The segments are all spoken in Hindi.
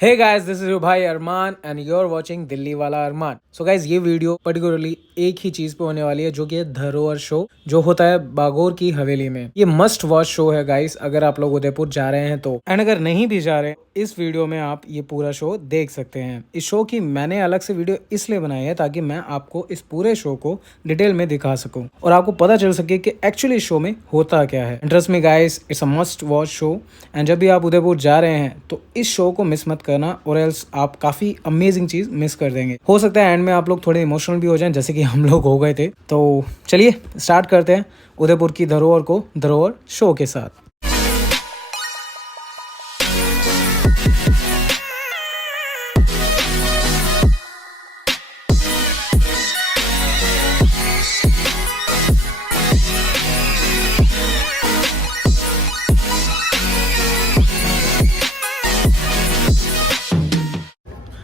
Hey guys, this is your भाई Armaan and you are watching Delhi वाला अरमान। सो गाइस, ये वीडियो पर्टिकुलरली एक ही चीज पे होने वाली है, जो कि है धरोहर शो, जो होता है बागोर की हवेली में। ये मस्ट वॉच शो है गाइस, अगर आप लोग उदयपुर जा रहे हैं तो। एंड अगर नहीं भी जा रहे, इस वीडियो में आप ये पूरा शो देख सकते हैं। इस शो की मैंने अलग से वीडियो इसलिए बनाई है ताकि मैं आपको इस पूरे शो को डिटेल में दिखा सकूं और आपको पता चल सके कि एक्चुअली शो में होता क्या है। Trust me guys, it's a must watch show. And जब भी आप उदयपुर जा रहे हैं तो इस शो को मिस मत करना, और एल्स आप काफी अमेजिंग चीज मिस कर देंगे। हो सकता है एंड में आप लोग थोड़े इमोशनल भी हो जाएं, जैसे कि हम लोग हो गए थे। तो चलिए स्टार्ट करते हैं उदयपुर की धरोहर को धरोहर शो के साथ।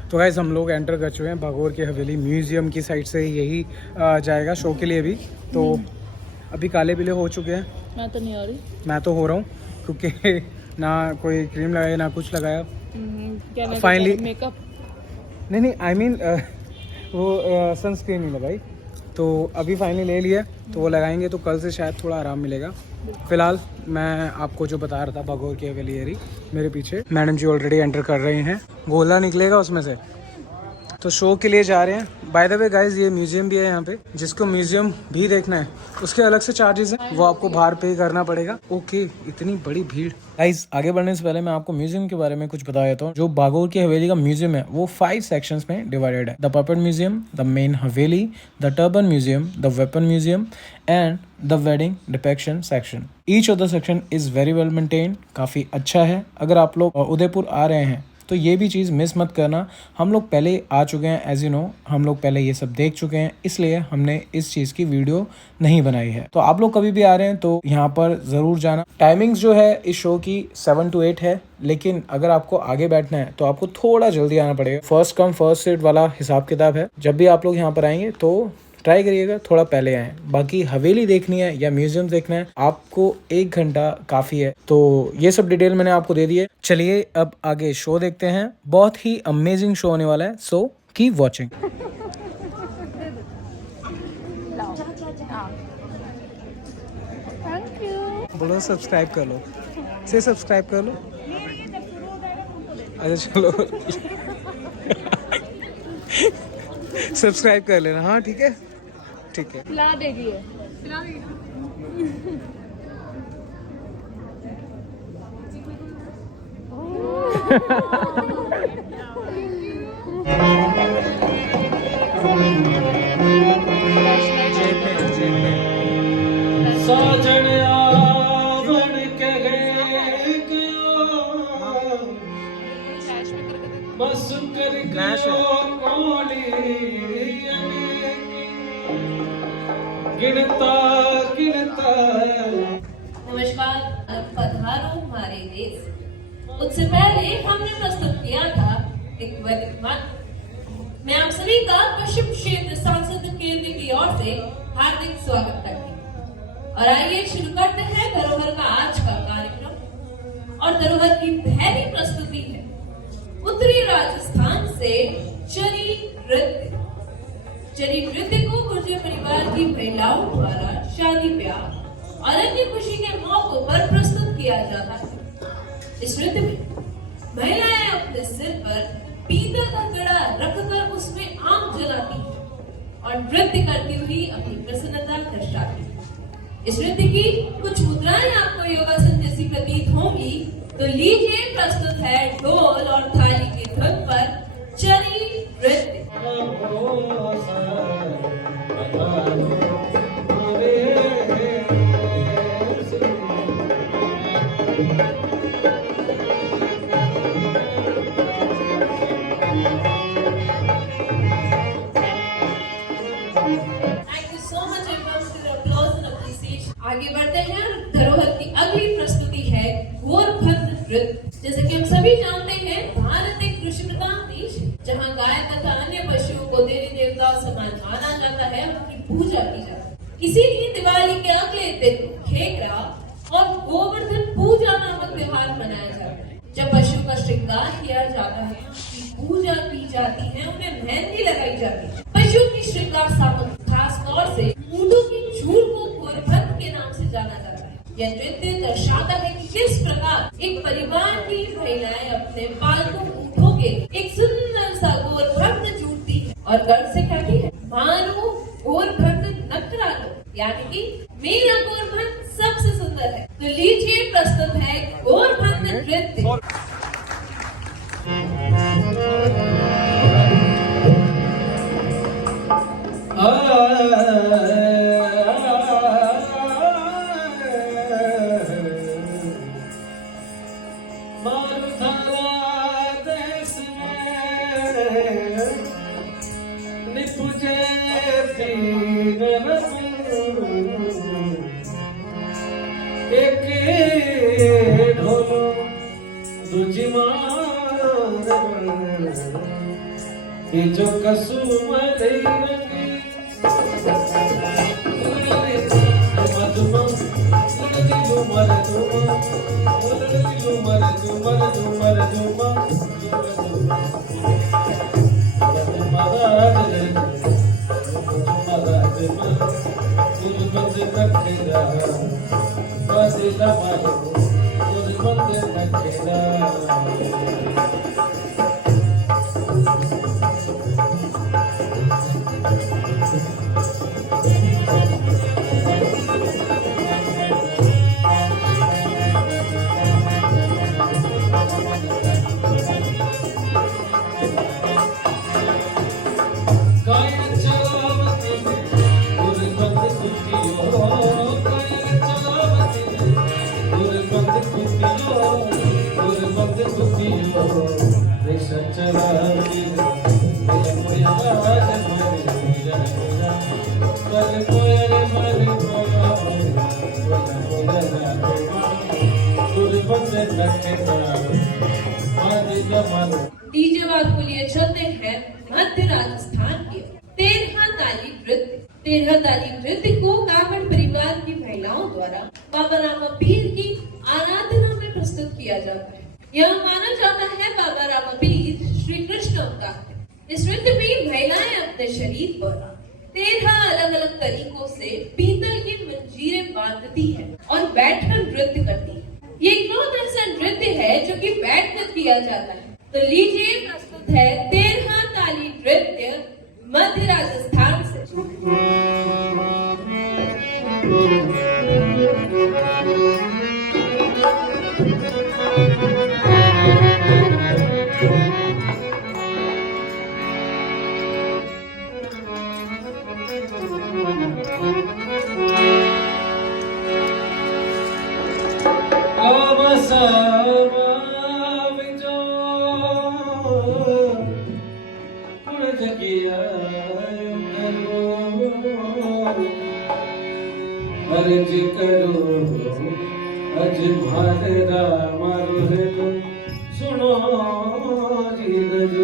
तो गाइस, हम लोग एंटर कर चुके हैं बागोर की हवेली। म्यूजियम की साइड से यही जाएगा शो के लिए भी। तो अभी काले पीले हो चुके हैं। मैं तो नहीं हो रही। मैं तो हो रहा हूँ क्योंकि ना कोई क्रीम लगाया ना कुछ लगाया। क्या फाइनली मेकअप नहीं आई मीन वो सनस्क्रीन नहीं लगाई। तो अभी फाइनली ले लिया, तो वो लगाएंगे तो कल से शायद थोड़ा आराम मिलेगा। फिलहाल मैं आपको जो बता रहा था बागोर की हवेली एरी, मेरे पीछे मैडम जी ऑलरेडी एंटर कर रही हैं। गोला निकलेगा उसमें से, तो शो के लिए जा रहे हैं। बाय द वे गाइज, ये म्यूजियम भी है यहाँ पे। जिसको म्यूजियम भी देखना है उसके अलग से चार्जेस हैं, वो आपको बाहर पे करना पड़ेगा। ओके, इतनी बड़ी भीड़। गाइज, आगे बढ़ने से पहले मैं आपको म्यूजियम के बारे में कुछ बता देता हूँ। जो बागोर की हवेली का म्यूजियम है वो 5 सेक्शंस में डिवाइडेड है। The puppet museum, the main haveli, the turban museum, the weapon museum and the wedding depiction section. Each of the section is very well maintained, काफी अच्छा है। अगर आप लोग उदयपुर आ रहे हैं तो ये भी चीज़ मिस मत करना। हम लोग पहले आ चुके हैं, एज यू नो, हम लोग पहले ये सब देख चुके हैं, इसलिए हमने इस चीज़ की वीडियो नहीं बनाई है। तो आप लोग कभी भी आ रहे हैं तो यहाँ पर ज़रूर जाना। टाइमिंग्स जो है इस शो की 7 to 8 है, लेकिन अगर आपको आगे बैठना है तो आपको थोड़ा जल्दी आना पड़ेगा। फर्स्ट कम फर्स्ट सीट वाला हिसाब किताब है। जब भी आप लोग यहाँ पर आएंगे तो ट्राई करिएगा थोड़ा पहले आए। बाकी हवेली देखनी है या म्यूजियम देखना है, आपको 1 घंटा काफ़ी है। तो ये सब डिटेल मैंने आपको दे दी है। चलिए अब आगे शो देखते हैं। बहुत ही अमेजिंग शो होने वाला है, so keep watching. Thank you. बोलो सब्सक्राइब कर लो, से सब्सक्राइब कर लो। अच्छा चलो सब्सक्राइब कर लेना। हाँ ठीक है, ठीक है। पिला देगी है। साजन आवण कहे बस कर गिनता गिनता। नमस्कार, पधारो हमारे देश। उससे पहले हमने प्रस्तुत किया था एक वैदिक मंत्र। मैं आप सभी का पश्चिम क्षेत्र सांस्कृतिक केंद्र की ओर से हार्दिक स्वागत करती हूँ। और आइए शुरू करते हैं धरोहर का आज का कार्यक्रम। और धरोहर की पहली प्रस्तुति है उत्तरी राजस्थान से चरी नृत्य। चरी नृत्य को गुर्जर परिवार की महिलाओं द्वारा शादी ब्याह और अन्य खुशी के मौकों पर प्रस्तुत किया जाता है। इस नृत्य में महिलाएं अपने सिर पर पीतल का कड़ा रखकर उसमें आग जलाती हैं और नृत्य करती हुई अपनी प्रसन्नता दर्शाती हैं। इस नृत्य की कुछ मुद्राएं आपको योगासन जैसी प्रतीत होंगी, तो लीजिए प्रस्तुत है ढोल और थाली की धुन पर चरी नृत्य। आगे बढ़ते हैं। धरोहर की अगली प्रस्तुति है घोरभद्र नृत्य। जैसे कि हम सभी जानते हैं, भारत एक कृषि प्रधान देश है, जहाँ गाय तथा अन्य पशुओं को देवी देवताओं समान माना जाता है और उनकी पूजा की जाती है। इसीलिए दिवाली के अगले दिन खेकरा और गोवर्धन पूजा नामक त्योहार मनाया जाता है, जब पशु का श्रृंगार श्रृंगार किया जाता है, उनकी पूजा की जाती है, उन्हें मेहंदी लगाई जाती है। पशु की श्रृंगार सामग्री खास तौर से ऊँटों की चूड़ को गोरभक्त के नाम से जाना जाता है। यह नृत्य दर्शाता है कि किस प्रकार एक परिवार की महिलाएं अपने पालतू ऊँटों के एक सुंदर सा गोरभक्त जुड़ती है और गर्व से कहती है, मानो गोरभक्त नखरा लो, यानी कि मेरा गोरभक्त सबसे सुंदर है। तो लीजिए प्रस्तुत है गोरभक्त नृत्य। जो कसुम डीजे बात को लिए चलते हैं मध्य राजस्थान की तेरह ताली नृत्य। तेरह ताली नृत्य को कावड़ परिवार की महिलाओं द्वारा बाबा रामापीर की आराधना में प्रस्तुत किया जाता है। यह माना जाता है बाबा रामापीर श्री कृष्ण अवतार है। इस नृत्य में महिलाएं अपने शरीर पर 13 अलग अलग तरीकों से पीतल की मंजीरें बांधती है और बैठकर नृत्य करती है। ये एक ऐसा नृत्य है जो कि बैठकर किया जाता है। तो लीजिए प्रस्तुत है 13 ताली नृत्य मध्य राजस्थान से। अर्ज करो अज भालेरा मारो रे सुनो धीरज।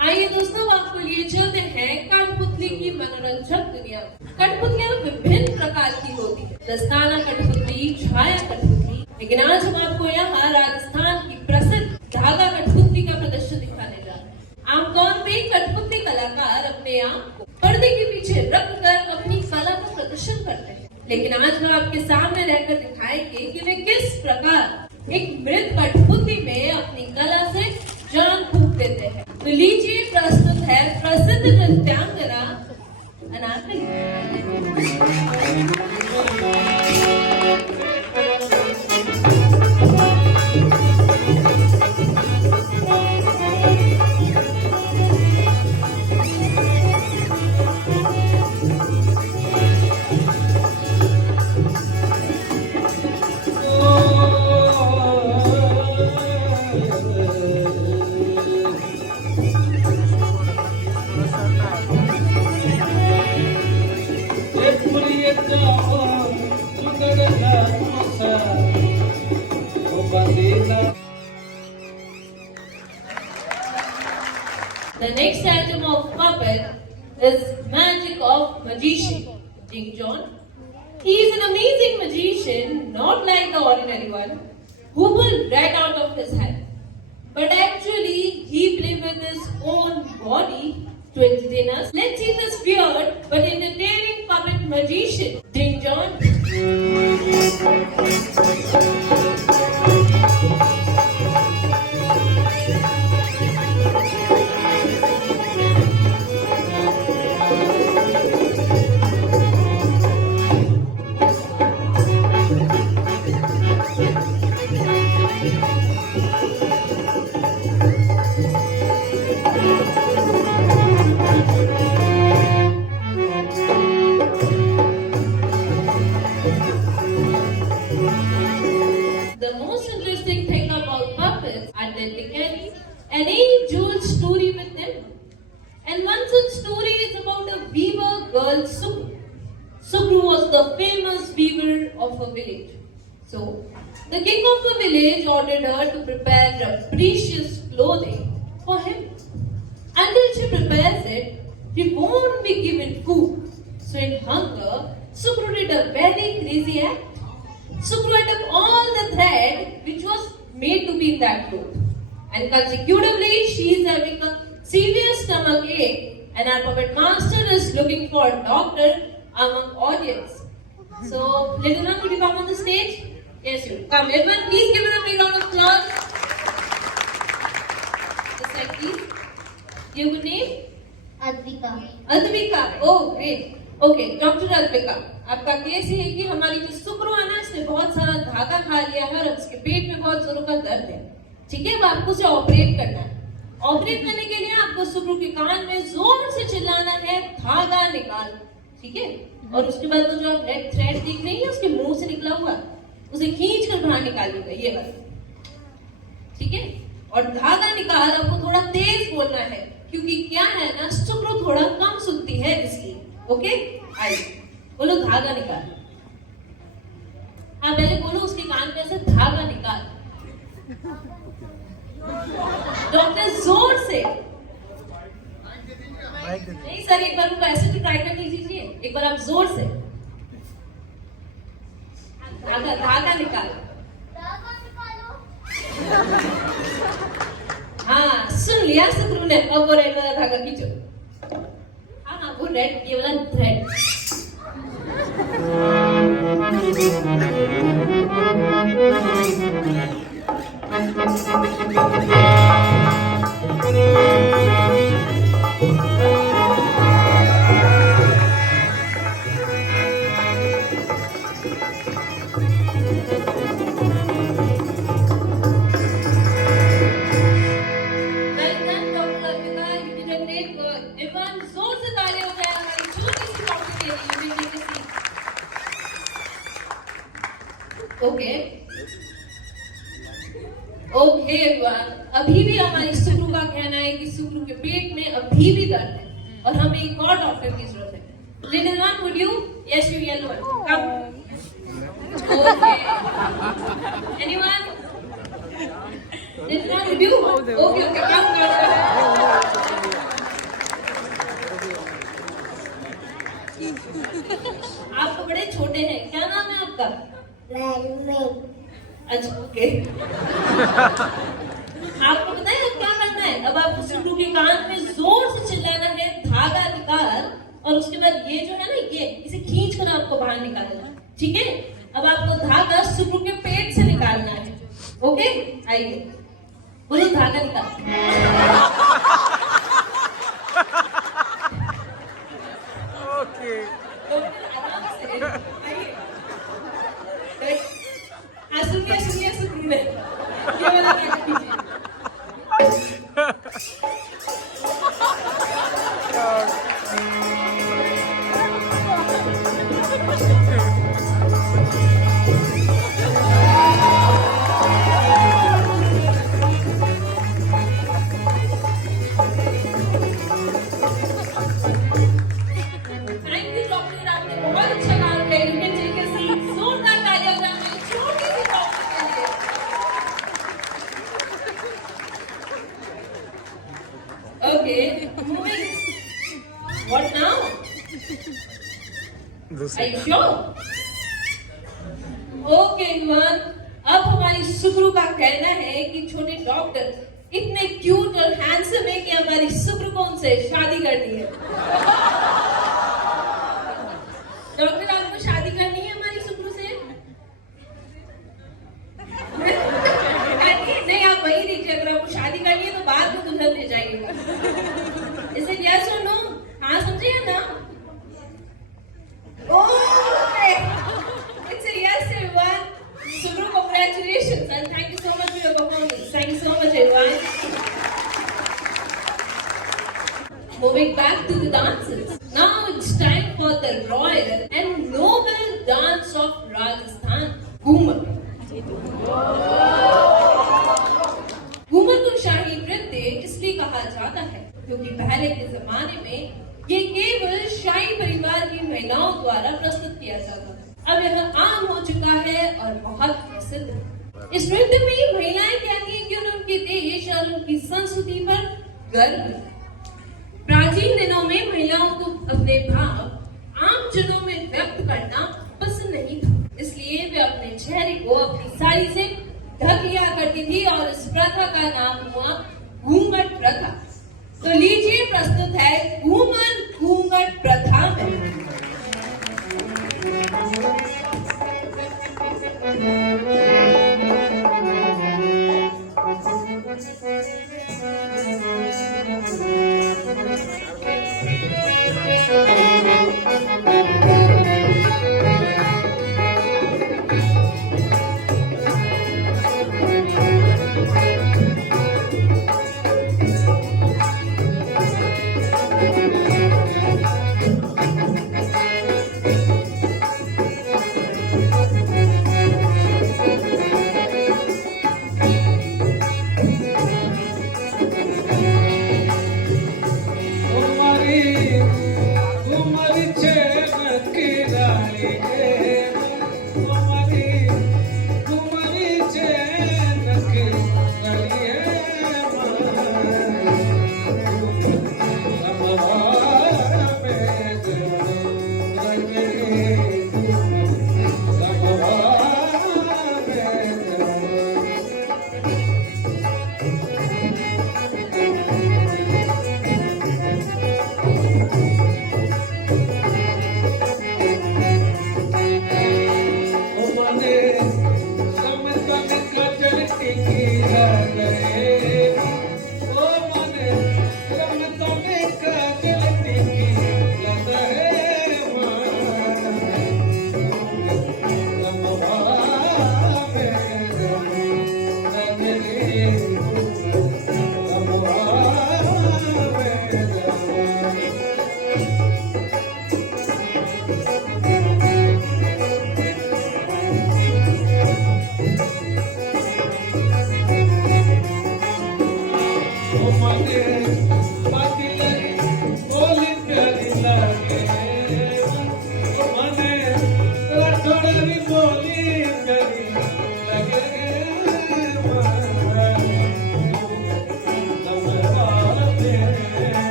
आइए दोस्तों, आपको लिए चलते हैं कठपुतली की मनोरंजक दुनिया। कठपुतलियां विभिन्न प्रकार की होती है, दस्ताना कठपुतली, छाया कठपुतली, लेकिन आज हम आपको यहाँ राजस्थान की प्रसिद्ध धागा कठपुतली का प्रदर्शन दिखाने जा रहे हैं। आमतौर पे कठपुतली कलाकार अपने आप को पर्दे के पीछे रखकर अपनी कला का प्रदर्शन करते हैं, लेकिन आज हम आपके सामने रहकर दिखाएंगे कि वे किस प्रकार एक मृत कठपुतली में अपनी कला से जान फूंक देते हैं। तो लीजिए प्रस्तुत है प्रसिद्ध नृत्यांगना Anarkali. The next item of is magic of magician, Ding John. He is an amazing magician, not like the ordinary one, who pulled right out of his head. But actually, he played with his own body to entertain us. Let's see this weird but entertaining puppet magician, Ding John. The most interesting thing about puppets are that they carry an age-old story with them. And one such story is about a weaver girl, Sukru. Sukru was the famous weaver of a village. So, the king of the village ordered her to prepare a precious clothing for him. Until she prepares it, he won't be given food. So, in hunger, Sukru did a very crazy act. Sukru ate up all the thread which was made to be in that cloth. And consecutively, she is having a severe stomach ache, and our puppet master is looking for a doctor among audience. So, little one, would you come on the stage? Yes, you. Come, everyone, please give it a big round of applause. Just like please. Your good name? Advika. Advika. Oh, great. Okay doctor Advika, आपका केस ये है कि हमारी जो सुक्रू है ना, इसने बहुत सारा धागा खा लिया है और अब उसके पेट में बहुत जोरों का दर्द है। ठीक है, अब आपको उसे ऑपरेट करना है। ऑपरेट करने के लिए आपको सुक्रू के कान में जोर से चिल्लाना है, धागा निकाल। ठीक है, और उसके बाद वो जो आप रेड थ्रेड देख रही है उसके मुंह से निकला हुआ, उसे खींच कर बाहर निकालिएगा, ये वाला। ठीक है, और धागा निकाल आपको थोड़ा तेज बोलना है, क्योंकि क्या है ना, सुक्रू थोड़ा कम सुनती है इसलिए। ओके, आइए बोलो धागा निकाल। हाँ, पहले बोलो उसके कान में से धागा निकाल। डॉक्टर जोर से। नहीं सर, एक बार उनको ऐसे तो ट्राई कर लीजिए, एक बार आप जोर से। धागा धागा निकाल। हाँ, सुन लिया सुक्रू ने। अब वो रेड वाला धागा खींचो। हाँ, वो रेड, ये वाला थ्रेड। ओके ओके, अभी भी हमारी सुक्रू का कहना है कि सुक्रू के पेट में अभी भी दर्द है और हमें एक और डॉक्टर की जरूरत है। Little one, would you? Yes, you yellow one, come. Okay, anyone? Little one, would you? Okay okay, come. आप तो बड़े छोटे हैं, क्या नाम है आपका? अच्छा, ओके। आपको पता है अब क्या करना है? अब आपको सुक्रू के कान में जोर से चिल्लाना है, धागा निकाल, और उसके बाद ये जो है ना, ये इसे खींच कर आपको बाहर निकालना है। ठीक है, अब आपको धागा सुक्रू के पेट से निकालना है। ओके, आइए बोलो धागा निकाल। सुनिए सुक्रू ने ये वाला धागा खींचिए। Okay, moving. What now? Are you sure? Okay, everyone. अब हमारी सुब्रू का कहना है कि छोटे डॉक्टर इतने क्यूट और हैंडसम है कि हमारी सुब्रू को उनसे शादी करनी है। डॉक्टर आपको शादी करनी है हमारी सुब्रू से? नहीं, आप वही दीजिए। अगर आपको शादी करनी है तो बाद में दुल्हन ले जाइएगा। इसे यस और नो? हाँ समझिए ना? Okay. It's a yes, everyone. Subru, congratulations and thank you so much for your performance. Thank you so much, everyone. Moving back to the dances. Now it's time for the royal and noble dance of Rajasthan, Ghumar. Ghoomar को शाही नृत्य इसलिए कहा जाता है क्योंकि पहले के जमाने में ये केवल शाही परिवार की महिलाओं द्वारा प्रस्तुत किया जाता था। अब यह आम हो चुका है और बहुत प्रसिद्ध है। इस नृत्य में महिलाएं कहती हैं कि उनके देश और उनकी संस्कृति पर गर्व है। प्राचीन दिनों में महिलाओं को अपने भाव आम जनों में व्यक्त करना पसंद नहीं था, इसलिए वे अपने चेहरे को अपनी साड़ी से ढक लिया करती थी और इस प्रथा का नाम हुआ घूंघट प्रथा। तो लीजिए प्रस्तुत है घूमर घूंघट प्रथा में।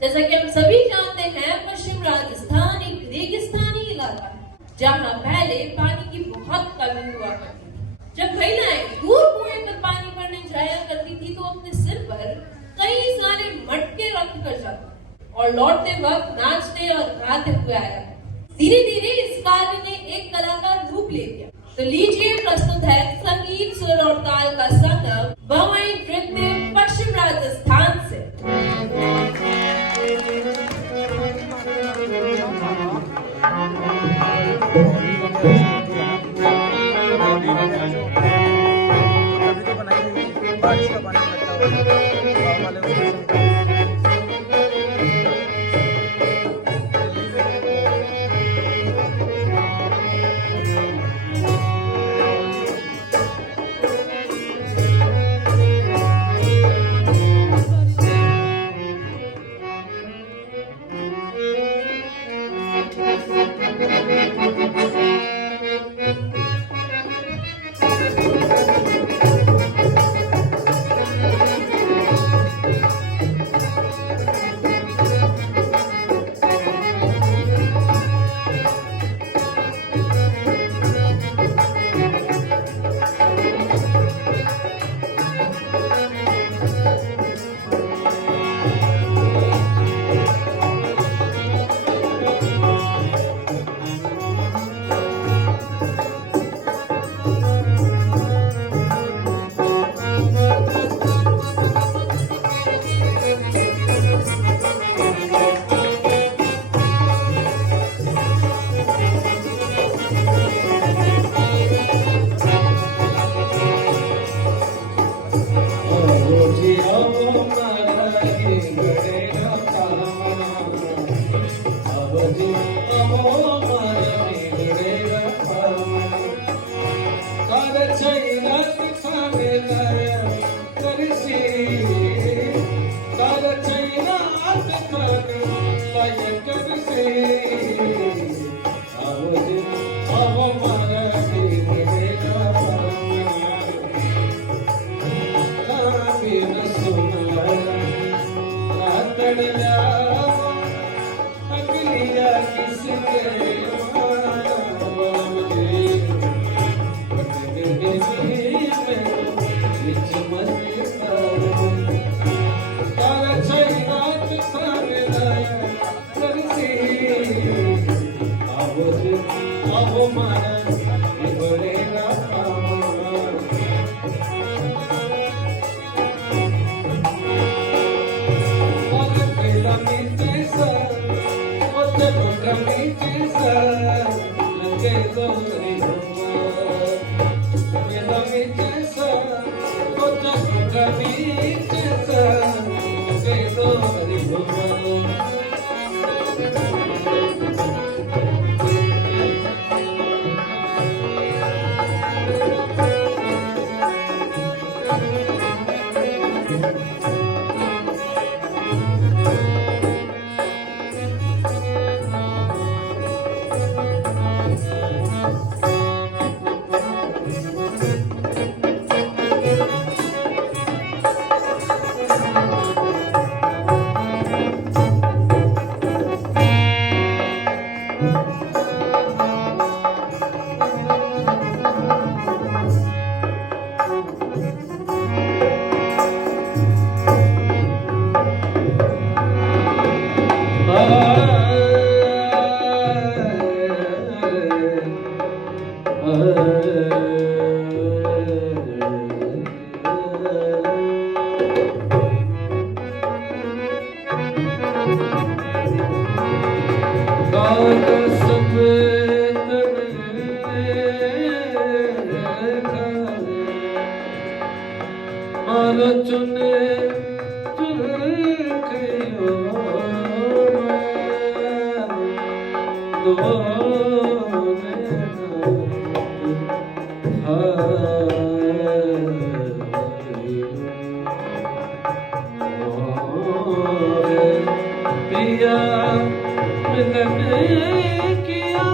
जैसा कि हम सभी जानते हैं, पश्चिम राजस्थान एक रेगिस्तानी इलाका है जहां पहले पानी की बहुत कमी हुआ करती थी। जब महिलाएं दूर कुएं पर पानी भरने जाया करती थी तो अपने सिर पर कई सारे मटके रख कर जाती और लौटते वक्त नाचते और गाते हुए आया। धीरे धीरे इस कार्य ने एक कला का रूप ले लिया। तो लीजिए प्रस्तुत है संगीत, सुर और ताल का संगम भवाई नृत्य पश्चिम राजस्थान से। बारिश का पानी छैरात खाने लाया करसी काल छैरात खाने लाया करसी आवो मारा दिलवेला काबी न सुनला रातड़िया अगलिया किसके चुने पिया मिलन किया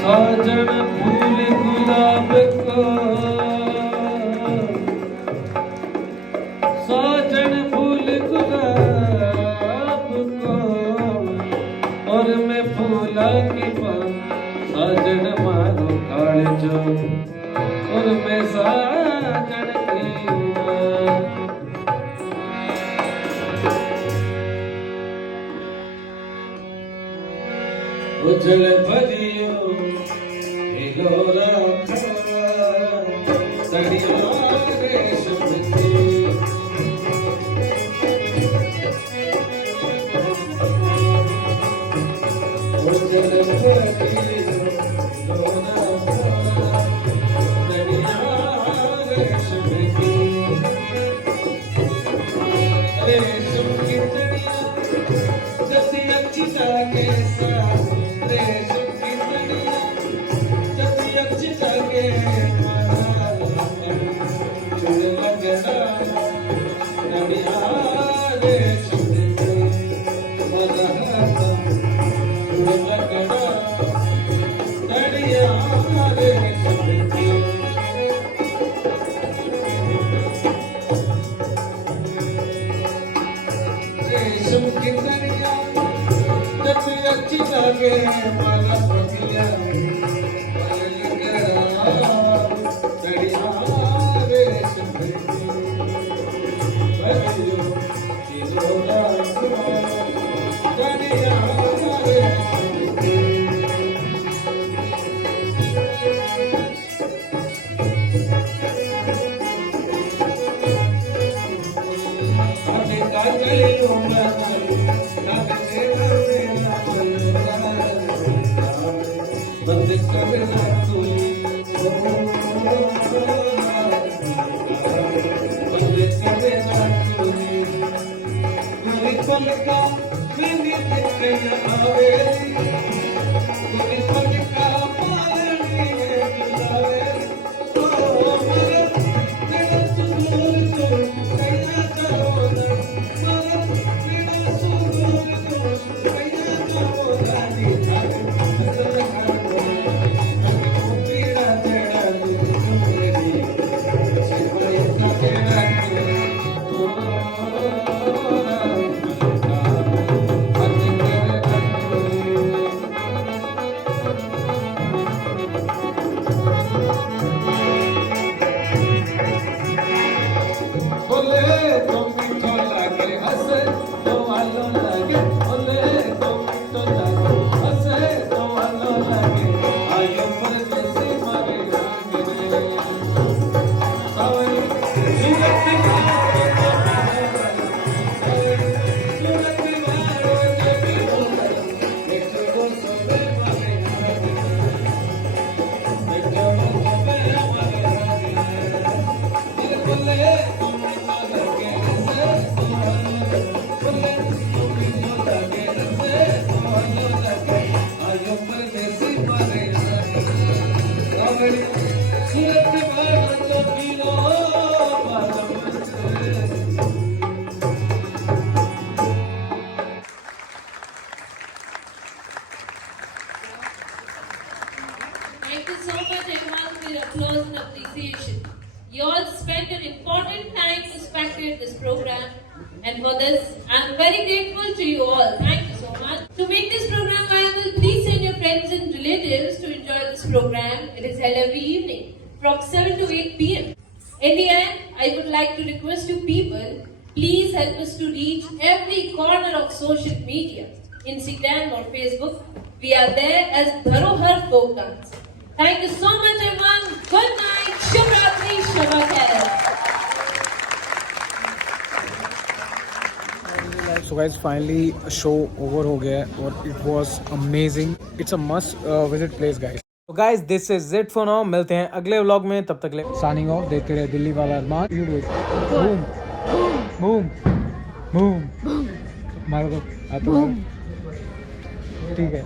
साजन फूल गुलाब को साजन फूल गुलाब को और मैं फूला की साजन मारो काल जो और मैं साजन की उजल भरियो हिलोरा सड़ियो रेशम की उजल भरियो हिलोरा सड़ियो रेशम की रेशम की तड़िया जैसी अच्छी ताके रेशम की तड़िया जैसी अच्छी ताके बंद करना तू बंद करना तू कोई पलका मैंने दिल आवे कोई पलका पालनी बुलावे तो मगर मेरा सुरूर तो कैया करो ना मगर मेरा सुरूर तो कैया करो ना दी थारे असल करो मैं पीड़ा तेरा दूर दी से कोई ना तेरा Thank you so much everyone for your applause and appreciation. You all spent an important time to spectate this program, and for this I'm very grateful to you all. Thank you so much. To make this program viable, please send your friends and relatives to enjoy this program. It is held every evening from 7 to 8 p.m. In the end, I would like to request you people, please help us to reach every corner of social media, Instagram or Facebook. We are there as Dharohar Folk Dance. Thank you so much everyone. Good night. Shubh Ratri. Shubha Khair. So guys, finally show over हो गया है और it was amazing. It's a must visit place guys. तो guys this is it for now. मिलते हैं अगले व्लॉग में. तब तक ले साइनिंग ऑफ. देखते रहे दिल्ली वाला Armaan. You do it. Boom boom boom. मारो तो ठीक है.